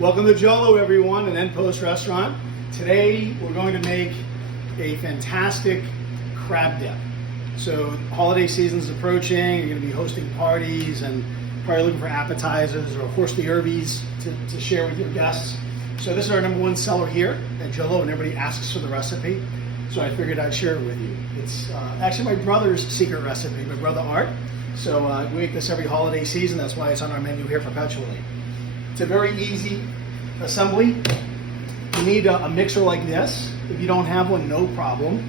Welcome to Jolo, everyone, an End Post restaurant. Today we're going to make a fantastic crab dip. So holiday season's approaching, you're going to be hosting parties and probably looking for appetizers or hors d'oeuvres to share with your guests. So this is our #1 seller here at Jolo, and everybody asks for the recipe. So I figured I'd share it with you. It's actually my brother's secret recipe, my brother Art. So we make this every holiday season. That's why it's on our menu here perpetually. It's a very easy assembly. You need a mixer like this. If you don't have one, no problem.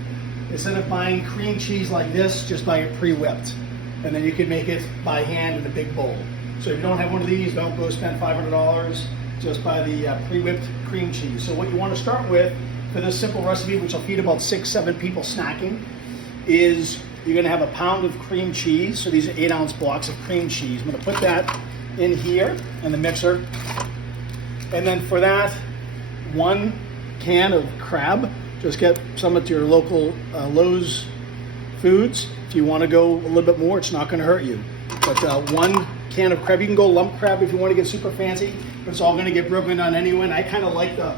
Instead of buying cream cheese like this, just buy it pre-whipped. And then you can make it by hand in a big bowl. So if you don't have one of these, don't go spend $500. Just buy the pre-whipped cream cheese. So what you want to start with for this simple recipe, which will feed about 6-7 people snacking, is you're going to have a pound of cream cheese. So these are 8-ounce blocks of cream cheese. I'm going to put that in here in the mixer. And then for that, 1 can of crab. Just get some at your local Lowe's Foods. If you want to go a little bit more, it's not going to hurt you. But 1 can of crab. You can go lump crab if you want to get super fancy, but it's all going to get broken down anyway. And I kind of like the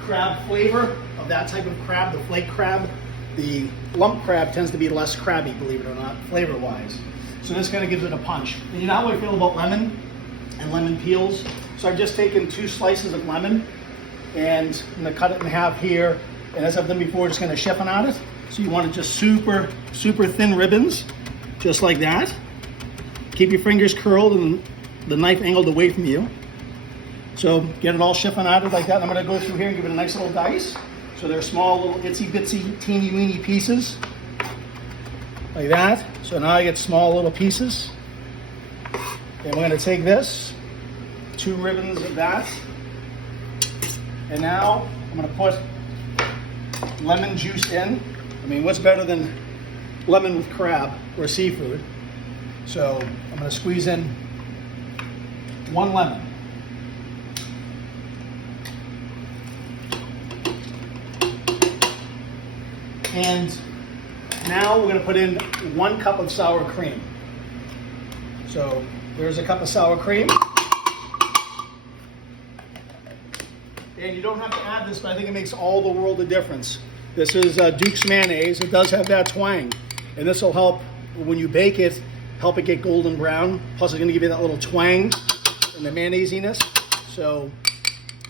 crab flavor of that type of crab, the flake crab. The lump crab tends to be less crabby, believe it or not, flavor-wise. So this kind of gives it a punch. And you know how I feel about lemon and lemon peels? So I've just taken 2 slices of lemon and I'm going to cut it in half here. And as I've done before, just going to chiffonade on it. So you want it just super, super thin ribbons, just like that. Keep your fingers curled and the knife angled away from you. So get it all chiffonaded like that. I'm going to go through here and give it a nice little dice. So they're small, little itsy bitsy, teeny weeny pieces, like that. So now I get small little pieces. And we're going to take this, 2 ribbons of that. And now I'm going to put lemon juice in. I mean, what's better than lemon with crab or seafood? So I'm going to squeeze in 1 lemon. And now we're going to put in 1 cup of sour cream. So there's a cup of sour cream. And you don't have to add this, but I think it makes all the world of difference. This is Duke's mayonnaise. It does have that twang. And this will help, when you bake it, help it get golden brown. Plus it's going to give you that little twang and the mayonnaisiness. So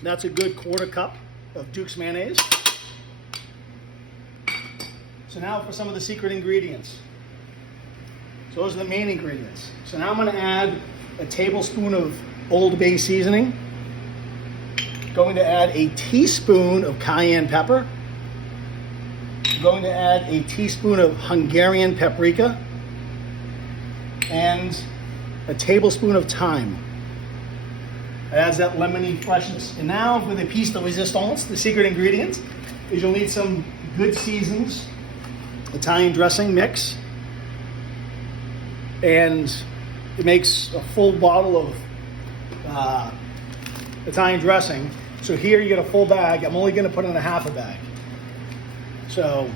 that's a good 1/4 cup of Duke's mayonnaise. So now for some of the secret ingredients. So those are the main ingredients. So now I'm going to add a tablespoon of Old Bay seasoning. Going to add a teaspoon of cayenne pepper. Going to add a teaspoon of Hungarian paprika. And a tablespoon of thyme. It adds that lemony freshness. And now for the piece de resistance, the secret ingredient, is you'll need some good seasons. Italian dressing mix, and it makes a full bottle of Italian dressing. So here you get a full bag. I'm only going to put in a half a bag. So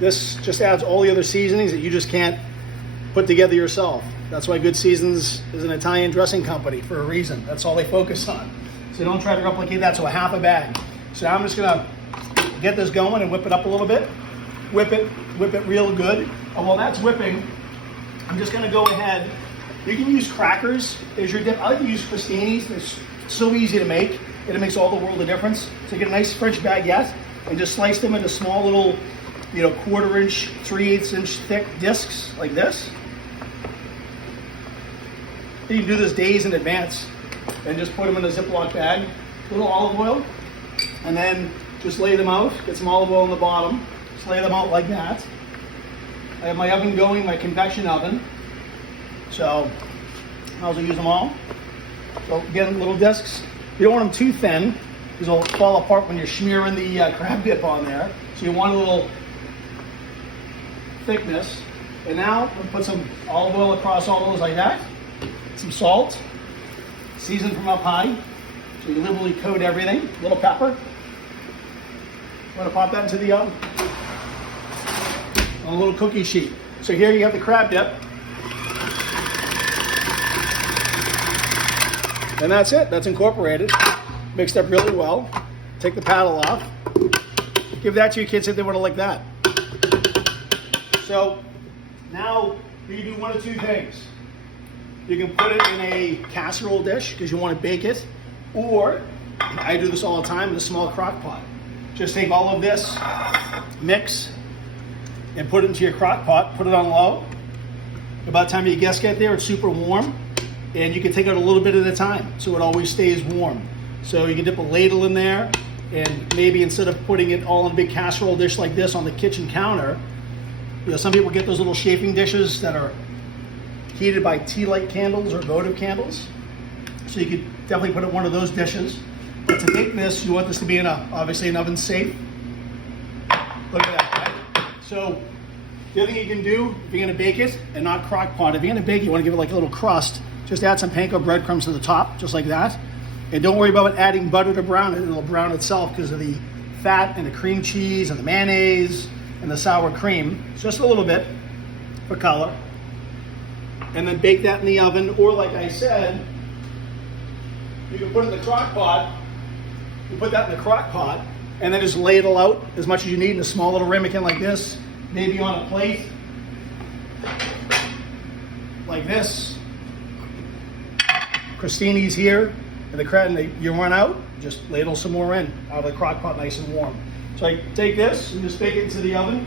this just adds all the other seasonings that you just can't put together yourself. That's why Good Seasons is an Italian dressing company for a reason. That's all they focus on. So don't try to replicate that. So a half a bag. So now I'm just going to get this going and whip it up a little bit. Whip it real good. And while that's whipping, I'm just going to go ahead. You can use crackers as your dip. I like to use crostinis. It's so easy to make. It makes all the world of difference. So get a nice French baguette and just slice them into small little, 1/4 inch, 3/8 inch thick discs like this. You can do this days in advance and just put them in a Ziploc bag. A little olive oil, and then just lay them out. Get some olive oil on the bottom. Just lay them out like that. I have my oven going, my convection oven. So I'll also use them all. So again, little discs. You don't want them too thin because they'll fall apart when you're smearing the crab dip on there. So you want a little thickness. And now we'll put some olive oil across all those like that. Some salt, seasoned from up high. So you liberally coat everything. A little pepper. I'm going to pop that into the oven. On a little cookie sheet. So here you have the crab dip. And that's it. That's incorporated. Mixed up really well. Take the paddle off. Give that to your kids if they want to like that. So now you can do one of two things. You can put it in a casserole dish because you want to bake it, or I do this all the time in a small crock pot. Just take all of this, mix, and put it into your crock pot, put it on low. By the time your guests get there, it's super warm, and you can take it a little bit at a time so it always stays warm. So you can dip a ladle in there, and maybe instead of putting it all in a big casserole dish like this on the kitchen counter, you know, some people get those little chafing dishes that are heated by tea light candles or votive candles. So you could definitely put it in one of those dishes. But to make this, you want this to be in obviously an oven safe. Look at that, right? So the other thing you can do, if you're gonna bake it and not crock pot, if you're gonna bake it, you wanna give it like a little crust, just add some panko breadcrumbs to the top, just like that. And don't worry about adding butter to brown it, it'll brown itself because of the fat and the cream cheese and the mayonnaise and the sour cream. Just a little bit for color. And then bake that in the oven, or like I said, you can put it in the crock pot, you put that in the crock pot, and then just ladle out as much as you need in a small little ramekin like this, maybe on a plate, like this. Crostini's here, and you run out, just ladle some more in, out of the crock pot nice and warm. So I take this and just bake it into the oven.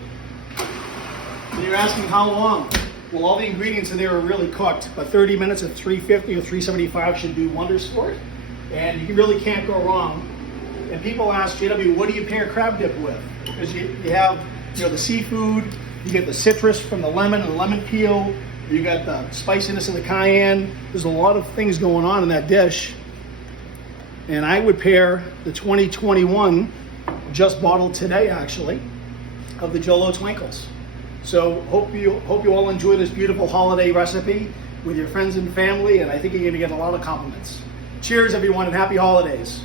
And you're asking how long? Well, all the ingredients in there are really cooked, but 30 minutes at 350 or 375 should do wonders for it. And you really can't go wrong. And people ask, JW, what do you pair crab dip with? Because you have, you know, the seafood, you get the citrus from the lemon and the lemon peel, you got the spiciness of the cayenne. There's a lot of things going on in that dish. And I would pair the 2021, just bottled today actually, of the Jolo Twinkles. So hope you all enjoy this beautiful holiday recipe with your friends and family, and I think you're gonna get a lot of compliments. Cheers everyone, and happy holidays.